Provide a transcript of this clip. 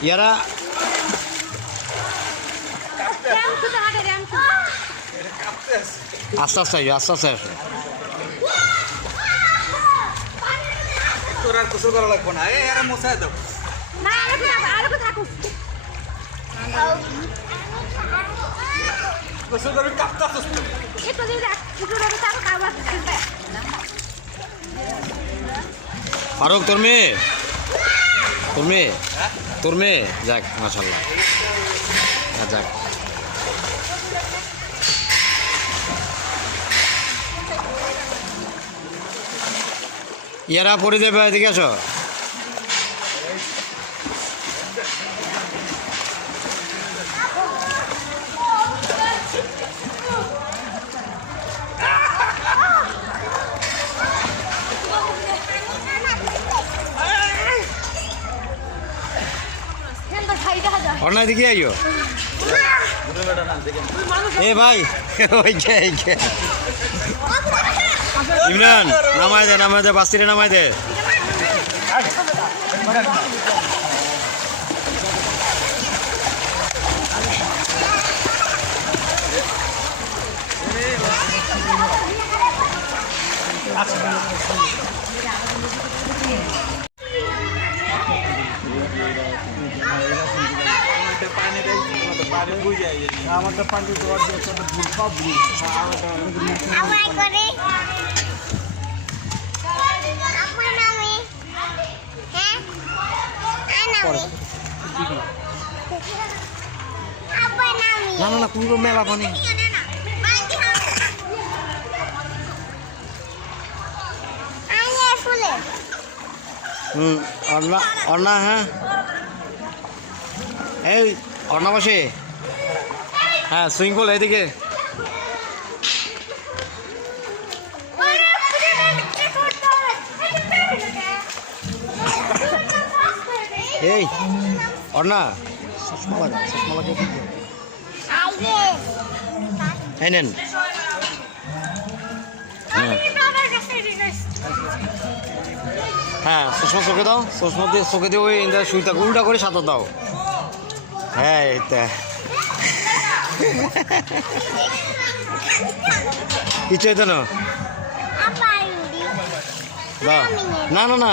ইয়ারা আস্তে আস্তে আইও, আস্তে আস্তে আসো। তোর আর গোসল করা লাগবো না এই আরে মোছায় দাও গোসল করে কাঁপতাছিস তো ফারুক তোর মেয়ে তোর মেয়ে তোর মেয়ে? যাক মাসাল্লাহ হ্যাঁ, যাক। ইয়ারা পড়ে দেবে এদিকে আসো। অন্য এদিকে আইও এ ভাই, ওই কে এই কে ইমরান, নামায় দে নামায় দে, বাস্তিরে নামায় দে। পানি আমাদের পানি দেওয়ার যে একটা ভুল ভুল। হ্যাঁ? নামে। না না না পুরো মেলা পানি? ফুলে। হুম অর্ণা অর্ণা হ্যাঁ? এই অর্ণাবাসী হ্যাঁ সুইং পুল এইদিকে এই অর্ণা। এই নেন। হ্যাঁ। হ্যাঁ চশমা চোখে দাও সুষমা দিয়ে চোখে দিয়ে ওই ইন্দা শুই উল্টা করে সাঁতার দাও। হ্যাঁ এইটা না দাও না না না।